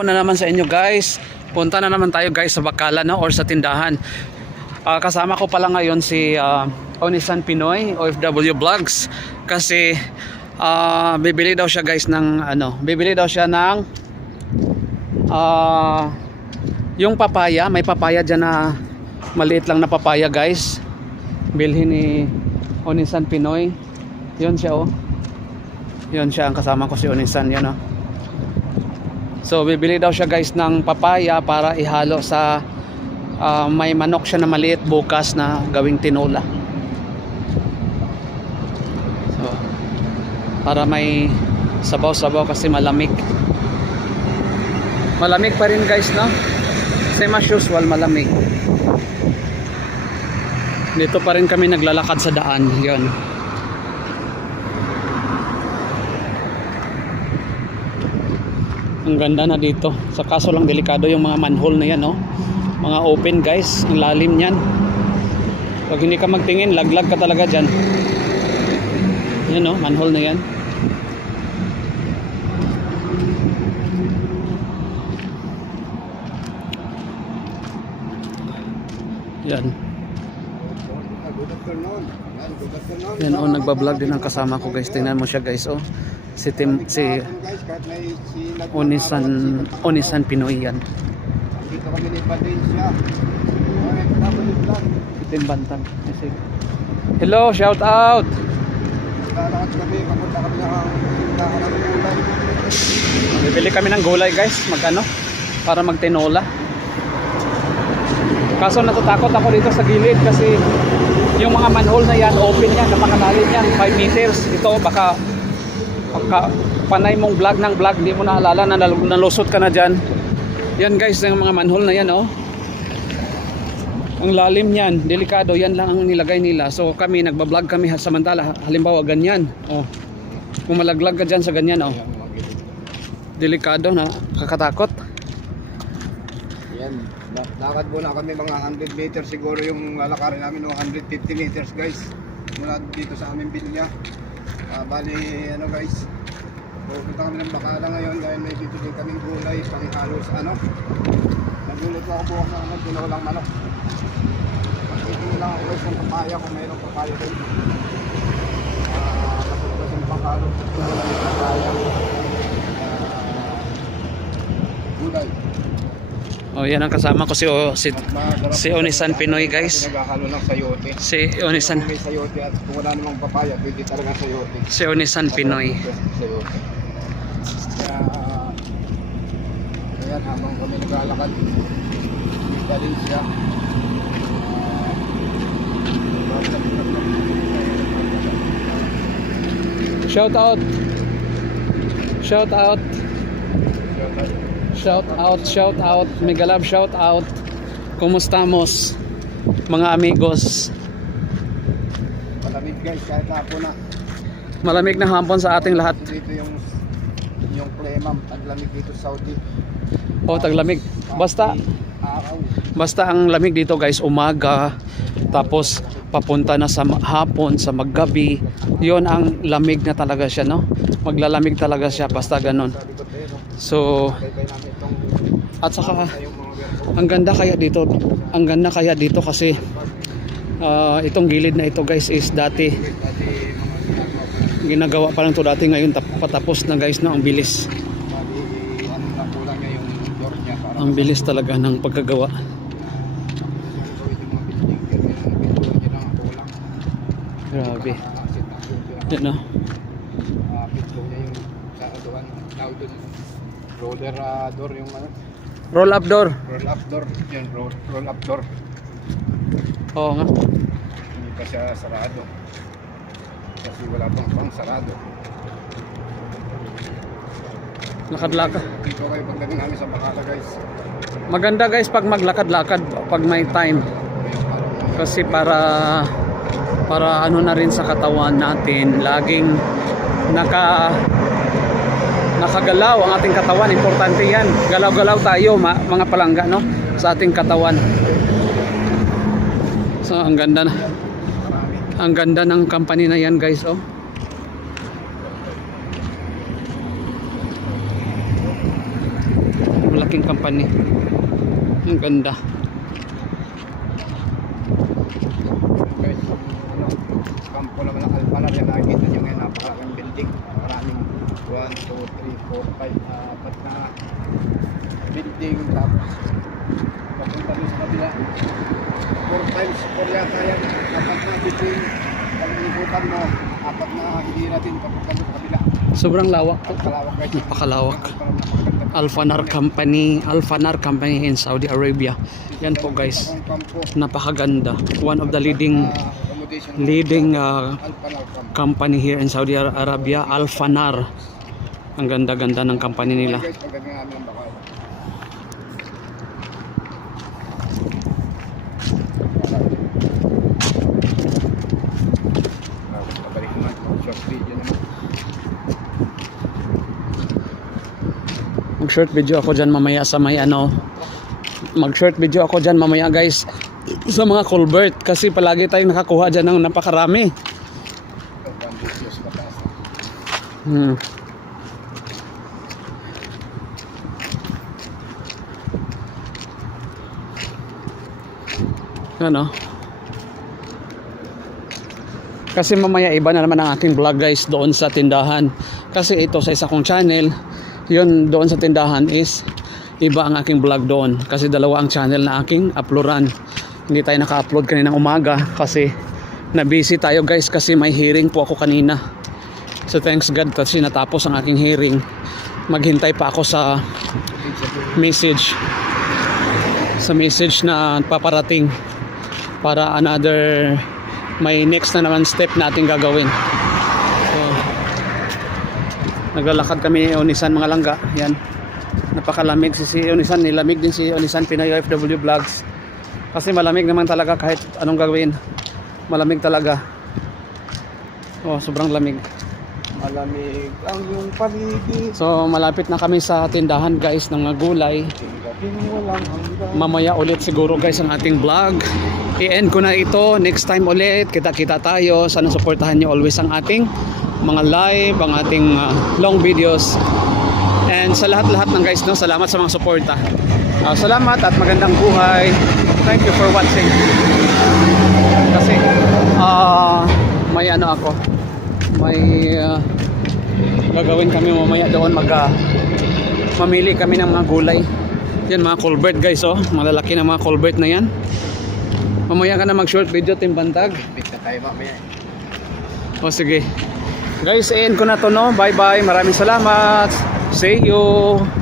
po na naman sa inyo guys. Punta na naman tayo guys sa Bakalan no? or sa tindahan. Ah, kasama ko pala ngayon si ah, Onisan Pinoy, OFW Vlogs. Kasi ah, bibili daw siya guys ng ano, bibili daw siya ng ah, yung papaya, may papaya dyan na maliit lang na papaya guys. Bilhin ni Onisan Pinoy. Yun siya oh. Yun siya ang kasama ko si Onisan, yun oh. So bibili daw siya guys ng papaya para ihalo sa ah, may manok siya na maliit bukas na gawing tinola. So para may sabaw-sabaw kasi malamig. Malamig pa rin guys no? Same as usual malamig. Dito pa rin kami naglalakad sa daan, 'yon. Ang ganda na dito. Sa kaso lang delikado yung mga manhole na yan, no? Mga open, guys. Ang lalim niyan. Pag hindi ka magtingin, laglag ka talaga dyan. Yan, no? Manhole na yan. Yan. Yan, oh, nagbablog din ang kasama ko, guys. Tingnan mo siya, guys, oh. Si Tim, si Onisan, Onisan Pinoy yan. Dito kami ni Valencia. Tim Bantang. Kasi. Hello, shout out! Lalakad kami, papunta kami ng gulay. Bibili kami ng gulay guys, magano para magtinola. Kaso natatakot ako dito sa gilid kasi yung mga manhole na yan, open yan, napakalalim yan, 5 meters. Ito baka, baka panay mong vlog ng vlog, hindi mo naalala na nal- nalusot ka na dyan. Yan guys, yung mga manhole na yan oh. Ang lalim niyan, delikado, yan lang ang nilagay nila. So kami, nagbablog kami samantala, halimbawa ganyan. Oh. Kung malaglag ka dyan sa ganyan oh delikado na kakatakot Yan. La- Lakad muna kami mga 100 meters siguro yung lalakarin namin o 150 meters guys. Mula dito sa aming bilya. Ah, bali ano guys. Pupunta kami ng Bacala ngayon dahil may bibili kaming gulay panghalo sa ano. Nagulat ako bukas na ano, tinolang manok. Magtitingin lang ako guys ng papaya kung mayroong papaya doon. Ah, kasi yung panghalo sa tinolang papaya. Ah, gulay. Oh yan ang kasama ko si o, si, si Onisan Pinoy, guys. Naghahalo ng sayote. si Onisan Kung may sayote at kung wala namang papaya, pwede talaga sayote. si Onisan Pinoy Sayote. Kaya, kaya habang kami naglalakad, kita din siya. shout out shout out shout out shout out mega love shout out. Kumustamos mga amigos. Malamig guys, kahit hapo na. malamig na hapon sa ating lahat. Dito yung yung klema, taglamig dito sa Saudi. oh taglamig. Basta. Basta ang lamig dito guys, umaga, tapos papunta na sa hapon, sa maggabi. Yon ang lamig na talaga siya, no? Maglalamig talaga siya, basta ganun. So, at saka, ang ganda kaya dito, ang ganda kaya dito kasi ah, itong gilid na ito guys is dati, ginagawa pa lang to dati ngayon, tap- patapos na guys, no? Ang bilis. Bali, ano na kulang niya yung door niya para Ang bilis talaga ng pagkagawa. Grabe. Yan, tawag dun, roller door yung ano, Roll up door. roll up door, yun, roll, roll up door. Oo nga. Hindi pa siya sarado. Kasi wala pang pang sarado. Lakad-lakad. Dito kayo pagdating namin sa Bacala guys. Maganda guys pag maglakad-lakad pag may time. Kasi para para ano na rin sa katawan natin laging naka nakagalaw ang ating katawan importante yan galaw-galaw tayo ma- mga palangga no sa ating katawan so ang ganda na ang ganda ng company na yan guys oh Company. Ang ganda. Guys, ano, kampo naman ng Alpalar yan nakikita nyo ngayon napakaraming building. Maraming 1, 2, 3, 4, 5 apat na building. Tapos papunta doon sa kabila. 4 times 4 yata yan. Apat na between pag mo apat na hindi natin papunta sa kabila. Sobrang lawak. Po. ang kalawak guys Napakalawak. Alfanar Company, Alfanar Company in Saudi Arabia. Yan po guys. Napakaganda. One of the leading leading uh, company here in Saudi Ar- Arabia, Alfanar. Ang ganda-ganda ng company nila. guys pagdating namin ng bakal Pabalik naman, short video naman. Mag short video ako dyan mamaya sa may ano. Mag short video ako dyan mamaya guys sa mga culvert kasi palagi tayong nakakuha dyan ng napakarami. Hmm. Ano? Kasi mamaya iba na naman ang aking vlog guys doon sa tindahan. Kasi ito sa isa kong channel, yun doon sa tindahan is iba ang aking vlog doon. Kasi dalawa ang channel na aking uploadan. Hindi tayo naka-upload kaninang umaga kasi na busy tayo guys kasi may hearing po ako kanina. So thanks God kasi natapos ang aking hearing. Maghintay pa ako sa message. Sa message na paparating para another may next na naman step natin gagawin. Naglalakad kami ni Onisan mga langga. Yan. Napakalamig si si Onisan, nilamig din si Onisan Pinoy OFW Vlogs. Kasi malamig naman talaga kahit anong gagawin. Malamig talaga. Oh, sobrang lamig. Malamig ang iyong paligid. So malapit na kami sa tindahan guys ng mga gulay. Mamaya ulit siguro guys ang ating vlog. I-end ko na ito. Next time ulit kita-kita tayo. Sana suportahan niyo always ang ating mga live, ang ating uh, long videos. And sa lahat-lahat ng guys no, salamat sa mga suporta. Uh, salamat at magandang buhay. Thank you for watching. Kasi ah may ano ako. May ah, gagawin kami mamaya doon mag ah, mamili kami ng mga gulay. Yan mga culvert guys oh. Malalaki na mga culvert na yan. Mamaya ka na mag short video Tim Bantag. Bit na tayo mamaya. O sige. Guys, end ko na to no. Bye bye. Maraming salamat. See you.